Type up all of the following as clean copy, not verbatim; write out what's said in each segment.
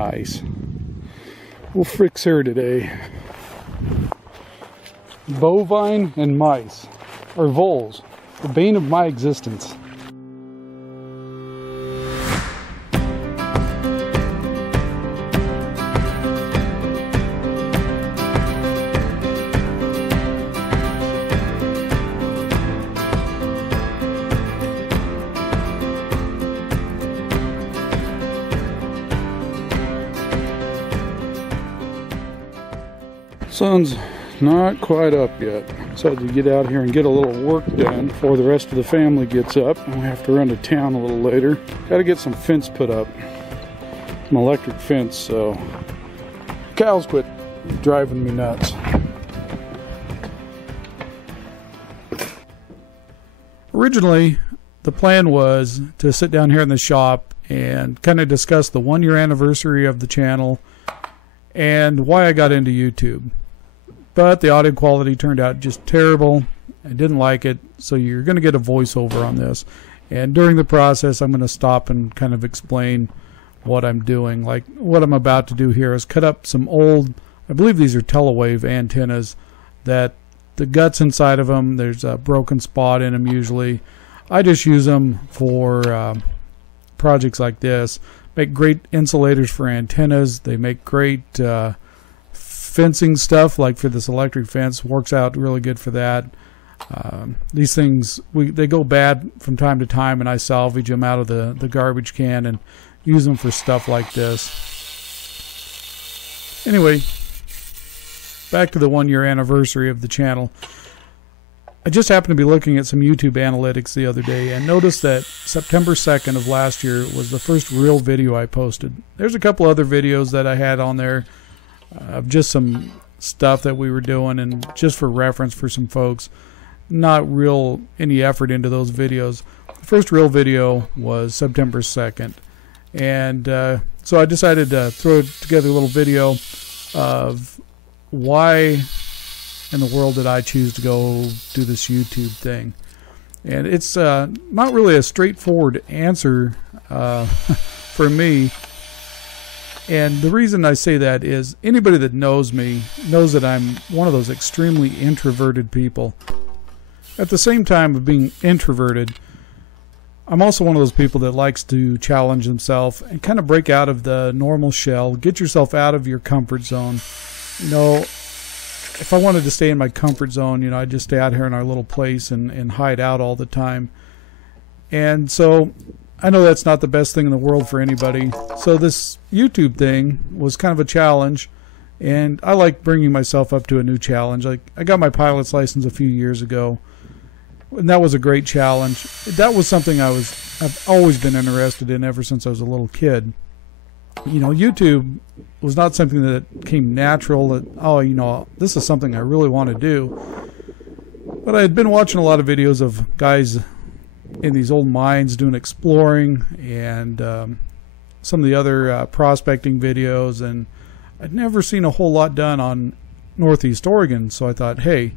nice. We'll fix her today. Bovine and mice, or voles, the bane of my existence. Sun's not quite up yet. Decided to get out here and get a little work done before the rest of the family gets up, and we have to run to town a little later. Got to get some fence put up, some electric fence, so cows quit driving me nuts. Originally, the plan was to sit down here in the shop and kind of discuss the 1-year anniversary of the channel and why I got into YouTube. But the audio quality turned out just terrible. I didn't like it, so you're going to get a voiceover on this. And during the process, I'm going to stop and kind of explain what I'm doing. Like what I'm about to do here is cut up some old, I believe these are Tel Aviv antennas, that the guts inside of them, there's a broken spot in them usually. I just use them for projects like this. Make great insulators for antennas. They make great fencing stuff, like for this electric fence. Works out really good for that. These things, they go bad from time to time, and I salvage them out of the garbage can and use them for stuff like this. Anyway, back to the 1-year anniversary of the channel. I just happened to be looking at some YouTube analytics the other day and noticed that September 2nd of last year was the first real video I posted. There's a couple other videos that I had on there of just some stuff that we were doing, and just for reference for some folks, not real any effort into those videos. The first real video was September 2nd, and so I decided to throw together a little video of why in the world did I choose to go do this YouTube thing. And it's not really a straightforward answer for me. And the reason I say that is anybody that knows me knows that I'm one of those extremely introverted people. At the same time of being introverted, I'm also one of those people that likes to challenge himself and kind of break out of the normal shell, get yourself out of your comfort zone. You know, if I wanted to stay in my comfort zone, you know, I'd just stay out here in our little place and hide out all the time. And so I know that's not the best thing in the world for anybody. So this YouTube thing was kind of a challenge, and I like bringing myself up to a new challenge. Like, I got my pilot's license a few years ago, and that was a great challenge. That was something I've always been interested in ever since I was a little kid. You know, YouTube was not something that came natural, that, oh, you know, this is something I really want to do. But I had been watching a lot of videos of guys in these old mines doing exploring and some of the other prospecting videos, and I'd never seen a whole lot done on Northeast Oregon. So I thought, hey,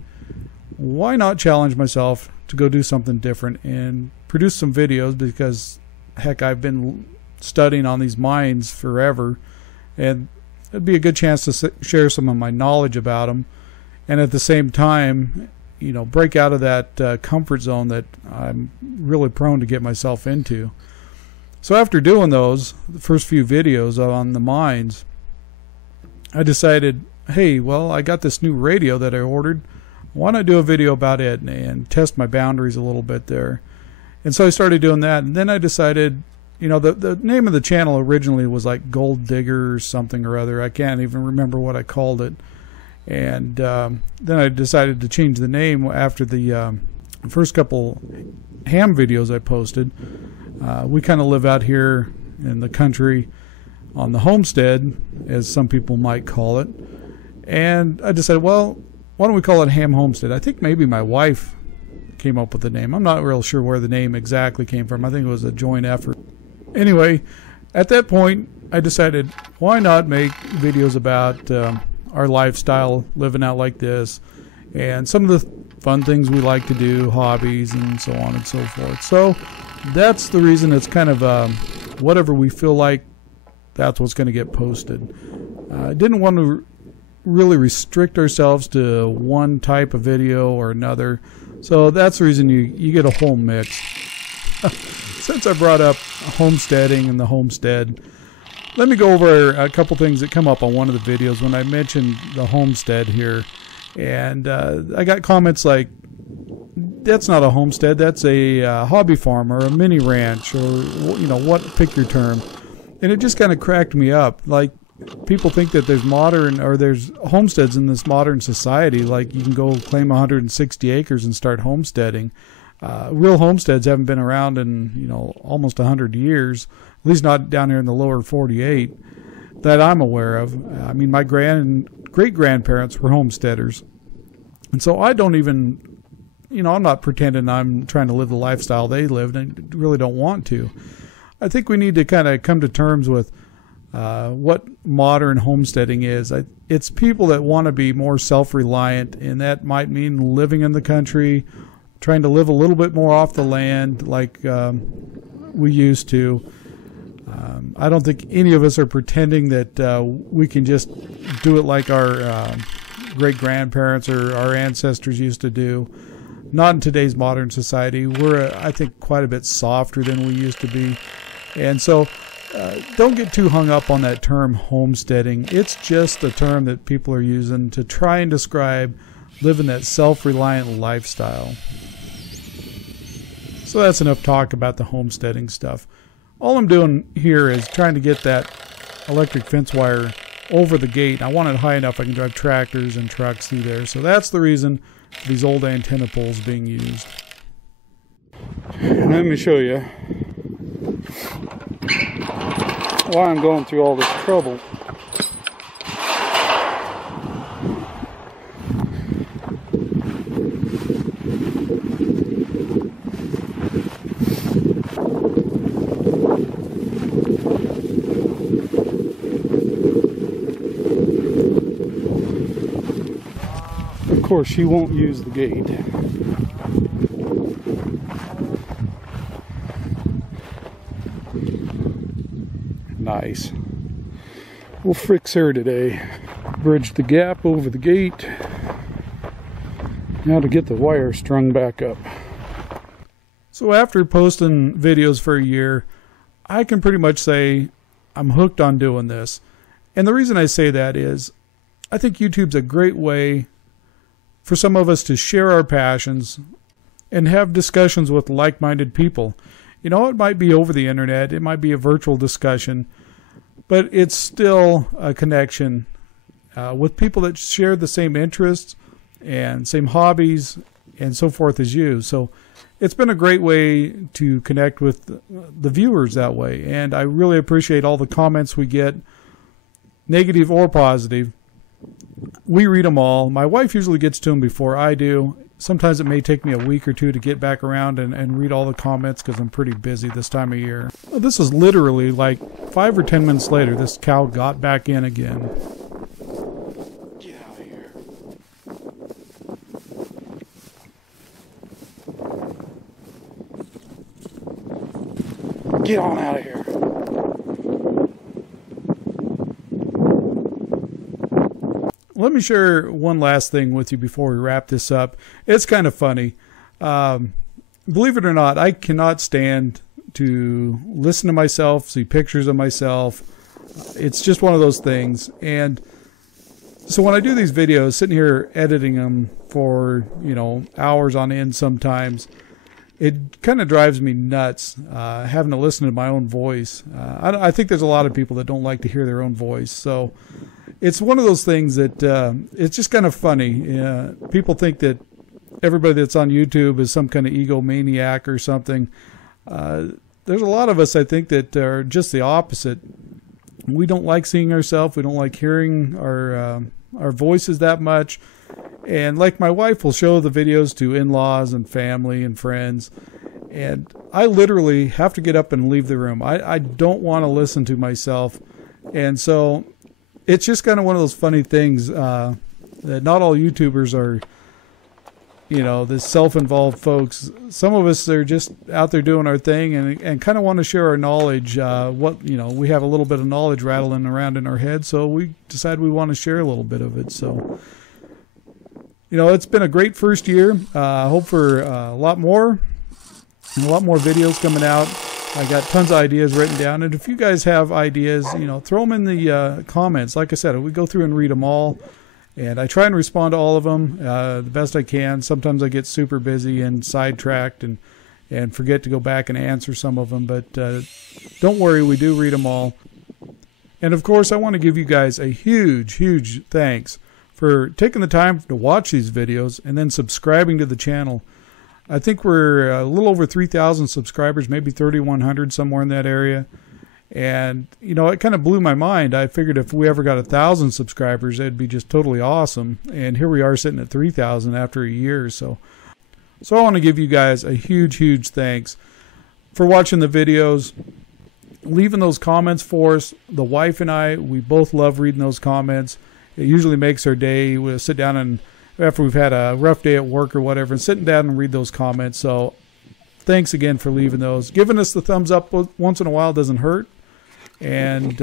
why not challenge myself to go do something different and produce some videos, because heck, I've been studying on these mines forever, and it'd be a good chance to share some of my knowledge about them, and at the same time, you know, break out of that comfort zone that I'm really prone to get myself into. So after doing those, the first few videos on the mines, I decided, hey, well, I got this new radio that I ordered. Why not do a video about it and test my boundaries a little bit there? And so I started doing that, and then I decided, you know, the name of the channel originally was like Gold Digger or something or other. I can't even remember what I called it. And then I decided to change the name after the first couple ham videos I posted. We kind of live out here in the country on the Homestead, as some people might call it. And I decided, well, why don't we call it Ham Homestead? I think maybe my wife came up with the name. I'm not real sure where the name exactly came from. I think it was a joint effort. Anyway, at that point, I decided, why not make videos about our lifestyle, living out like this, and some of the fun things we like to do, hobbies, and so on and so forth. So that's the reason. It's kind of whatever we feel like that's what's going to get posted. I didn't want to really restrict ourselves to one type of video or another. So that's the reason you get a whole mix. Since I brought up homesteading and the homestead, let me go over a couple things that come up on one of the videos when I mentioned the homestead here. And I got comments like, that's not a homestead, that's a hobby farm or a mini ranch, or, you know, what, pick your term. And it just kind of cracked me up. Like, people think that there's homesteads in this modern society. Like, you can go claim 160 acres and start homesteading. Real homesteads haven't been around in, you know, almost 100 years, at least not down here in the lower 48 that I'm aware of. I mean, my great-grandparents were homesteaders. And so I don't even, you know, I'm not pretending I'm trying to live the lifestyle they lived, and really don't want to. I think we need to kind of come to terms with what modern homesteading is. It's people that want to be more self-reliant, and that might mean living in the country, trying to live a little bit more off the land like we used to. I don't think any of us are pretending that we can just do it like our great-grandparents or our ancestors used to do. Not in today's modern society. We're, I think, quite a bit softer than we used to be. And so don't get too hung up on that term homesteading. It's just a term that people are using to try and describe living that self-reliant lifestyle. So that's enough talk about the homesteading stuff. All I'm doing here is trying to get that electric fence wire over the gate. I want it high enough I can drive tractors and trucks through there. So that's the reason for these old antenna poles being used. Let me show you why I'm going through all this trouble. Of course, she won't use the gate. Nice. We'll fix her today. Bridge the gap over the gate. Now to get the wire strung back up. So after posting videos for a year, I can pretty much say I'm hooked on doing this. And the reason I say that is I think YouTube's a great way for some of us to share our passions and have discussions with like-minded people. You know, it might be over the internet, it might be a virtual discussion, but it's still a connection with people that share the same interests and same hobbies and so forth as you. So it's been a great way to connect with the viewers that way, and I really appreciate all the comments we get, negative or positive. We read them all. My wife usually gets to them before I do. Sometimes it may take me a week or two to get back around and read all the comments because I'm pretty busy this time of year. Well, this is literally like 5 or 10 minutes later, this cow got back in again. Get out of here. Get on out of here. Let me share one last thing with you before we wrap this up. It's kind of funny. Believe it or not, I cannot stand to listen to myself, see pictures of myself. It's just one of those things. And so when I do these videos, sitting here editing them for, you know, hours on end sometimes, it kind of drives me nuts having to listen to my own voice. I think there's a lot of people that don't like to hear their own voice. So it's one of those things that it's just kind of funny. People think that everybody that's on YouTube is some kind of egomaniac or something. There's a lot of us, I think, that are just the opposite. We don't like seeing ourselves. We don't like hearing our voices that much. And like my wife will show the videos to in-laws and family and friends. And I literally have to get up and leave the room. I don't want to listen to myself. And so it's just kind of one of those funny things that not all YouTubers are this self-involved folks. Some of us are just out there doing our thing and kind of want to share our knowledge. We have a little bit of knowledge rattling around in our head, so we decide we want to share a little bit of it. So, it's been a great first year. I hope for a lot more and a lot more videos coming out. I got tons of ideas written down, and if you guys have ideas, throw them in the comments. Like I said, we go through and read them all. And I try and respond to all of them the best I can. Sometimes I get super busy and sidetracked and forget to go back and answer some of them. But don't worry, we do read them all. And, of course, I want to give you guys a huge, huge thanks for taking the time to watch these videos and then subscribing to the channel. I think we're a little over 3,000 subscribers, maybe 3,100, somewhere in that area. And, it kind of blew my mind. I figured if we ever got 1,000 subscribers, it'd be just totally awesome. And here we are sitting at 3,000 after a year. So I want to give you guys a huge, huge thanks for watching the videos, leaving those comments for us. The wife and I, we both love reading those comments. It usually makes our day. We'll sit down and after we've had a rough day at work or whatever, and sitting down and read those comments. So thanks again for leaving those. Giving us the thumbs up once in a while doesn't hurt. And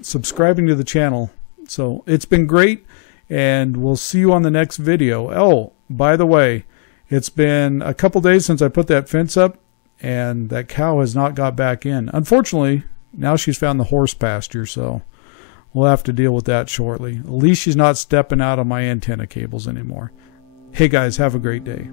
subscribing to the channel. So it's been great, and we'll see you on the next video. Oh, by the way, it's been a couple days since I put that fence up, and that cow has not got back in. Unfortunately, now she's found the horse pasture, so we'll have to deal with that shortly. At least she's not stepping out on my antenna cables anymore. Hey guys, have a great day.